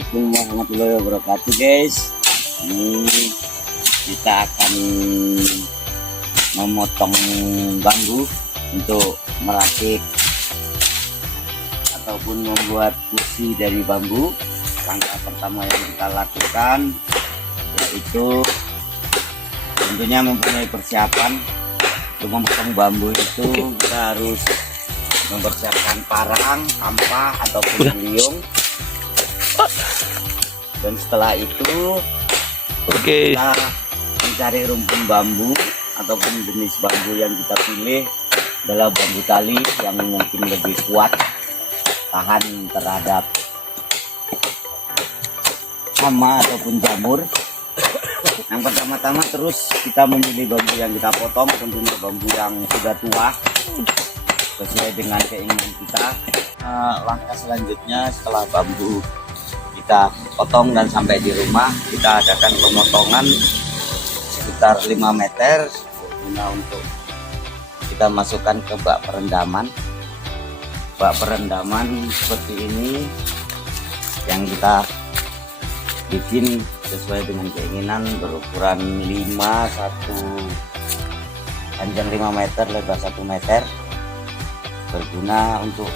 Assalamualaikum warahmatullahi wabarakatuh guys. Ini kita akan memotong bambu untuk merakit ataupun membuat kursi dari bambu. Langkah pertama yang kita lakukan yaitu tentunya mempunyai persiapan. Untuk memotong bambu itu kita harus mempersiapkan parang, sampah ataupun liung. Dan setelah itu kita mencari rumpun bambu ataupun jenis bambu yang kita pilih adalah bambu tali yang mungkin lebih kuat tahan terhadap hama ataupun jamur. Yang pertama-tama terus kita memilih bambu yang kita potong, tentunya bambu yang sudah tua sesuai dengan keinginan kita. Langkah selanjutnya setelah bambu kita potong dan sampai di rumah, kita adakan pemotongan sekitar 5 meter untuk kita masukkan ke bak perendaman. Bak perendaman seperti ini yang kita bikin sesuai dengan keinginan, berukuran panjang 5 meter, lebar 1 meter, berguna untuk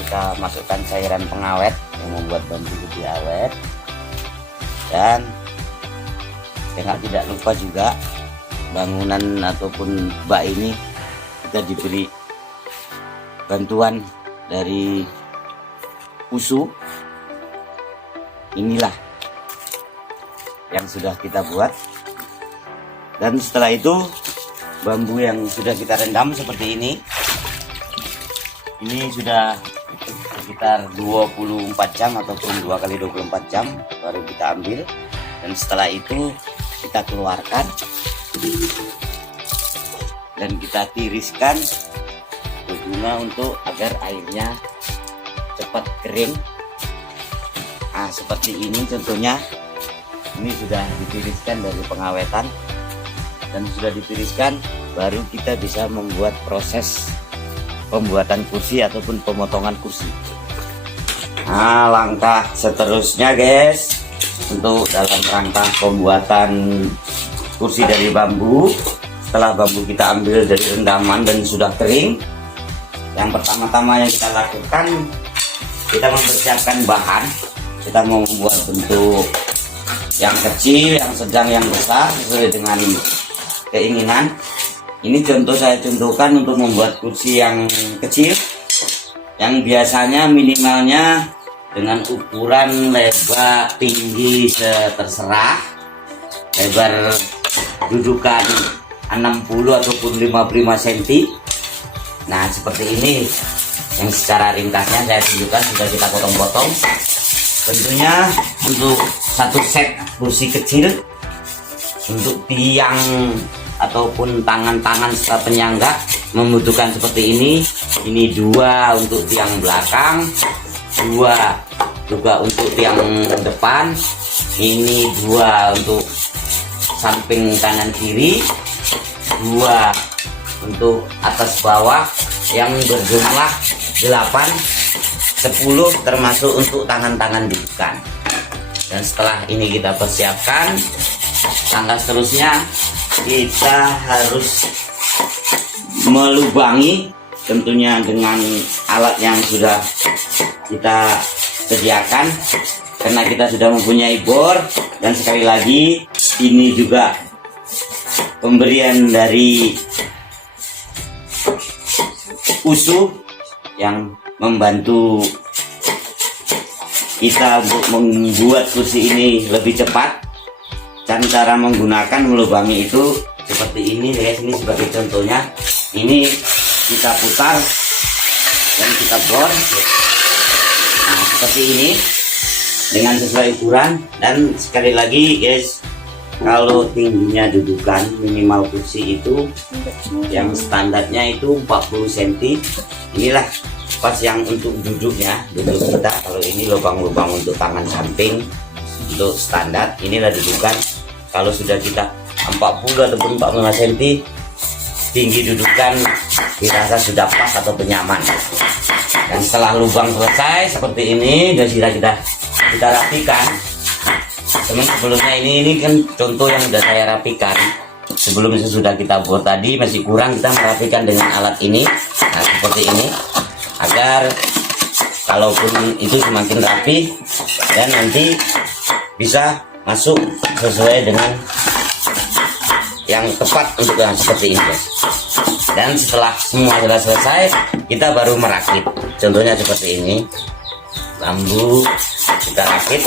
kita masukkan cairan pengawet yang membuat bambu lebih awet. Dan tidak lupa juga bangunan ataupun bak ini kita diberi bantuan dari usu. Inilah yang sudah kita buat, dan setelah itu bambu yang sudah kita rendam seperti ini sudah sekitar 24 jam ataupun 2 kali 24 jam baru kita ambil. Dan setelah itu kita keluarkan dan kita tiriskan berguna untuk agar airnya cepat kering. Nah, seperti ini contohnya. Ini sudah ditiriskan dari pengawetan, dan sudah ditiriskan baru kita bisa membuat proses pembuatan kursi ataupun pemotongan kursi. Nah, langkah seterusnya guys, untuk dalam rangka pembuatan kursi dari bambu, setelah bambu kita ambil dari rendaman dan sudah kering, yang pertama-tama yang kita lakukan, kita mempersiapkan bahan. Kita mau membuat bentuk yang kecil, yang sedang, yang besar sesuai dengan keinginan. Ini contoh saya contohkan untuk membuat kursi yang kecil, yang biasanya minimalnya dengan ukuran lebar tinggi terserah, lebar dudukan 60 ataupun 55 cm. Nah, seperti ini yang secara ringkasnya saya tunjukkan, sudah kita potong-potong. Tentunya untuk satu set kursi kecil, untuk tiang ataupun tangan-tangan serta penyangga membutuhkan seperti ini. Ini 2 untuk tiang belakang, 2 juga untuk tiang depan, ini 2 untuk samping kanan kiri, 2 untuk atas bawah, yang berjumlah 8, 10 termasuk untuk tangan-tangan dudukan. Dan setelah ini kita persiapkan, langkah seterusnya kita harus melubangi, tentunya dengan alat yang sudah kita sediakan, karena kita sudah mempunyai bor. Dan sekali lagi ini juga pemberian dari usu yang membantu kita untuk membuat kursi ini lebih cepat. Dan cara menggunakan melubangi itu seperti ini guys. Ini sebagai contohnya, ini kita putar dan kita bor. Nah, seperti ini dengan sesuai ukuran. Dan sekali lagi guys, kalau tingginya dudukan minimal kursi itu yang standarnya itu 40 cm. Inilah pas yang untuk duduknya, duduk kita. Kalau ini lubang-lubang untuk tangan samping untuk standar, inilah dudukan. Kalau sudah kita 40 ataupun 45 cm tinggi dudukan, dirasa sudah pas atau nyaman. Dan setelah lubang selesai seperti ini, sudah kita kita rapikan. Teman, sebelumnya ini kan contoh yang sudah saya rapikan. Sebelum sesudah kita bor tadi masih kurang, kita merapikan dengan alat ini. Nah, seperti ini, agar kalaupun itu semakin rapi dan nanti bisa masuk sesuai dengan yang tepat untuk yang seperti ini, guys. Dan setelah semua sudah selesai, kita baru merakit. Contohnya seperti ini, bambu kita rakit.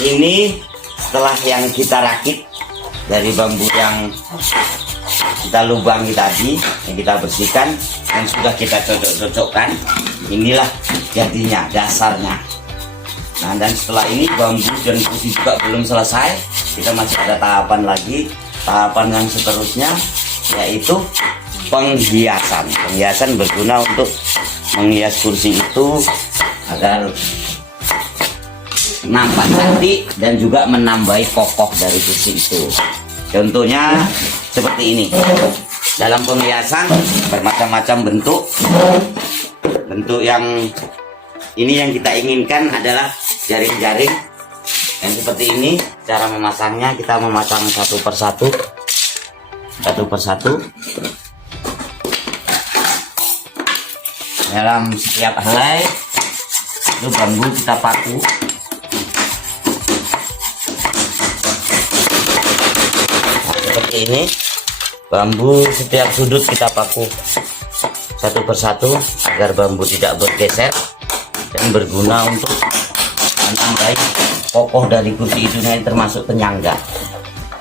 Ini setelah yang kita rakit dari bambu yang kita lubangi tadi, yang kita bersihkan dan sudah kita cocok-cocokkan, inilah jadinya, dasarnya. Nah, dan setelah ini bambu dan kursi juga belum selesai, kita masih ada tahapan lagi. Tahapan yang seterusnya yaitu penghiasan. Penghiasan berguna untuk menghias kursi itu agar nampak cantik dan juga menambahi kokoh dari kursi itu. Contohnya seperti ini. Dalam penghiasan bermacam-macam bentuk. Bentuk yang ini yang kita inginkan adalah jaring-jaring. Dan seperti ini cara memasangnya, kita memasang satu persatu. Dalam setiap helai itu bambu kita paku. Seperti ini, bambu setiap sudut kita paku satu persatu agar bambu tidak bergeser dan berguna untuk menambahi kokoh dari kursi itu, termasuk penyangga.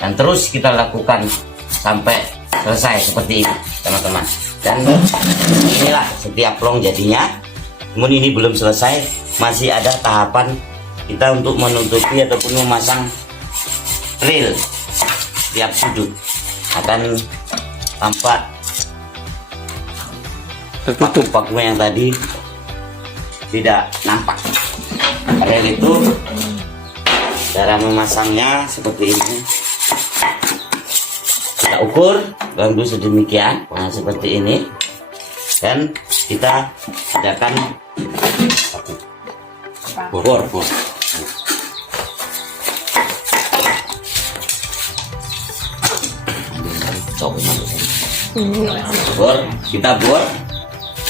Dan terus kita lakukan sampai selesai seperti ini, teman-teman. Dan inilah setiap plong jadinya. Namun ini belum selesai, masih ada tahapan kita untuk menutupi ataupun memasang ril. Setiap sudut akan tampak paku-paku yang tadi tidak nampak. Rel itu cara memasangnya seperti ini. Kita ukur bambu sedemikian, nah seperti ini, dan kita adakan bor.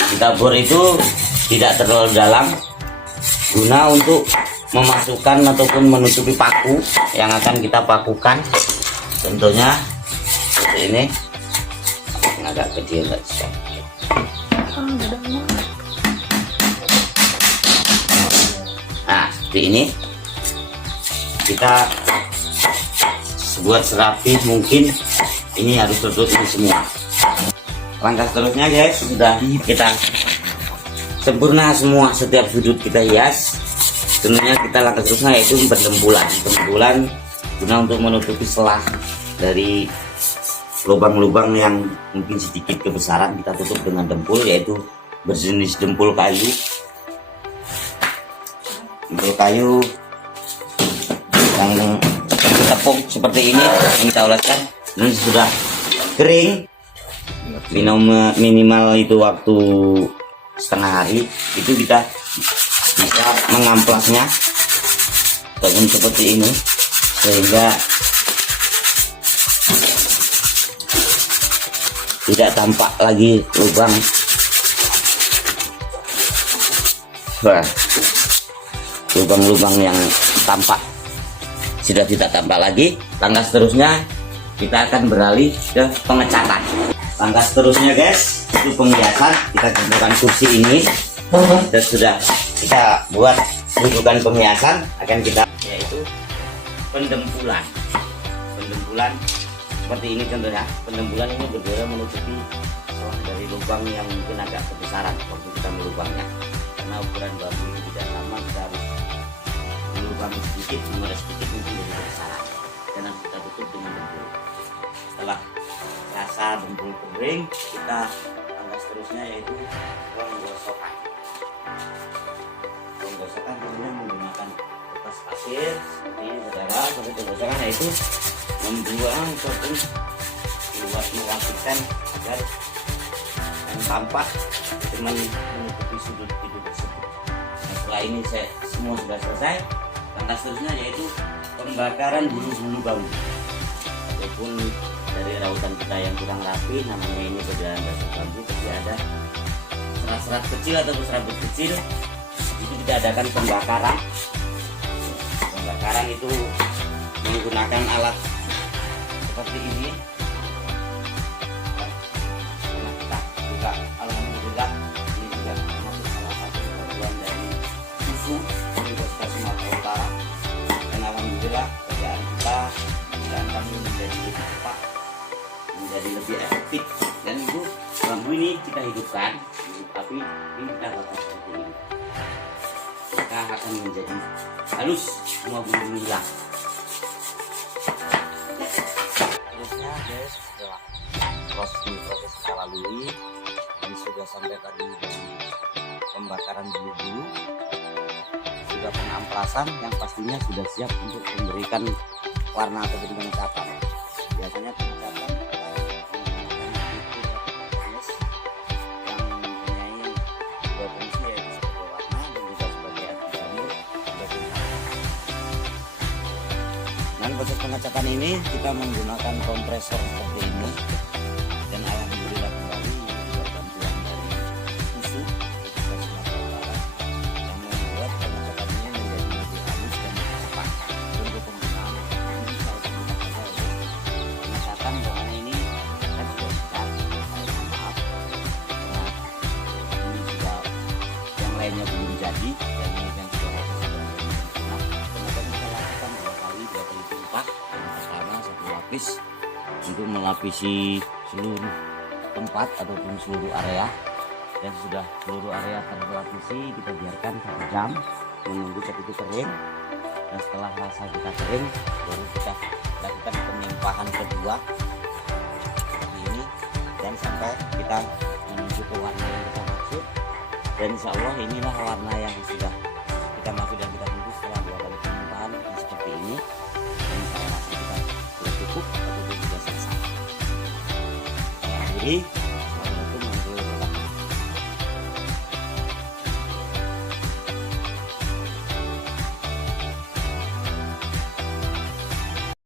Kita bor itu tidak terlalu dalam, guna untuk memasukkan ataupun menutupi paku yang akan kita pakukan. Contohnya seperti ini, agak kecil nggak bisa. Nah seperti ini, kita buat serapi mungkin. Ini harus tutup ini semua. Langkah seterusnya, guys, sudah kita sempurna semua, setiap sudut kita hias. Tentunya kita langkah seterusnya yaitu pendempulan guna untuk menutupi celah dari lubang-lubang yang mungkin sedikit kebesaran. Kita tutup dengan dempul, yaitu berjenis dempul kayu yang tepung seperti ini, yang kita oleskan. Ini sudah kering, minimal itu waktu setengah hari, itu kita bisa mengamplasnya dengan seperti ini, sehingga tidak tampak lagi lubang. Lubang-lubang yang tampak sudah tidak tampak lagi. Langkah seterusnya kita akan beralih ke pengecatan. Langkah seterusnya, guys, itu penghiasan. Kita gunakan kursi ini dan sudah kita buat rujukan penghiasan, akan kita yaitu pendempulan seperti ini. Contohnya pendempulan ini berguna menutupi dari lubang yang mungkin agak kebesaran waktu kita melubangnya, karena ukuran bambu itu tidak sama. Kita harus melubang sedikit, mengeras sedikit mungkin dari kebesaran, dan harus kita tutup dengan dempul. Setelah rasa dempul kering, kita langkah seterusnya yaitu penggosokan. Penggosokan tentunya menggunakan kertas pasir seperti ini, saudara. Proses penggosokan yaitu membuang ataupun merapikan agar yang tampak dengan menutupi sudut itu tersebut. Nah, setelah ini semua sudah selesai, langkah seterusnya yaitu pembakaran bulu-bulu bambu ataupun dari rautan kita yang kurang rapi, namanya ini perbedaan dasar bambu, pasti ada serat-serat kecil atau serabut kecil. Itu kita adakan pembakaran. Pembakaran itu menggunakan alat seperti ini. Nah, kita juga alhamdulillah ini juga termasuk salah satu kebutuhan dari susu Universitas Sumatera Utara, dan alhamdulillah kerjaan kita dan kami menjadi lebih cepat, menjadi lebih efektif. Dan itu bambu ini kita hidupkan, tapi ini kita bakar seperti ini, maka akan menjadi halus, semua bulu hilang. Terusnya guys, setelah proses kita lalui dan sudah sampai tadi di pembakaran bulu-bulu, sudah pengamplasan, yang pastinya sudah siap untuk memberikan warna ataupun pengecatan. Biasanya pengecatan yang mempunyai dua fungsi, yaitu sebagai warna dan juga sebagai anti jamur. Dan proses pengecatan ini kita menggunakan kompresor seperti ini, dan alhamdulillah kembali juga bantuan dari susu Universitas Sumatera Utara yang membuat pengecatan ini menjadi lebih halus dan lebih cepat. Untuk penggunaan ini saya gunakan saja pengecatan bahannya ini kan sudah siap, saya maaf. Nah, ini sudah yang lainnya belum jadi, dan ini yang sudah saya sempurna. Pengecatan kita lakukan 2 kali lipat. Yang pertama 1 lapis untuk melapisi seluruh tempat ataupun seluruh area, dan sudah seluruh area terlapisi kita biarkan 1 jam menunggu cat itu kering. Dan setelah rasa kita kering, baru kita lakukan penyimpahan kedua seperti ini, dan sampai kita menuju ke warna yang kita maksud. Dan insya Allah inilah warna yang sudah kita maksud dan kita tunggu setelah 2 kali penyimpahan seperti ini. Dan saya rasa kita sudah cukup ataupun sudah selesai. Saya akhiri.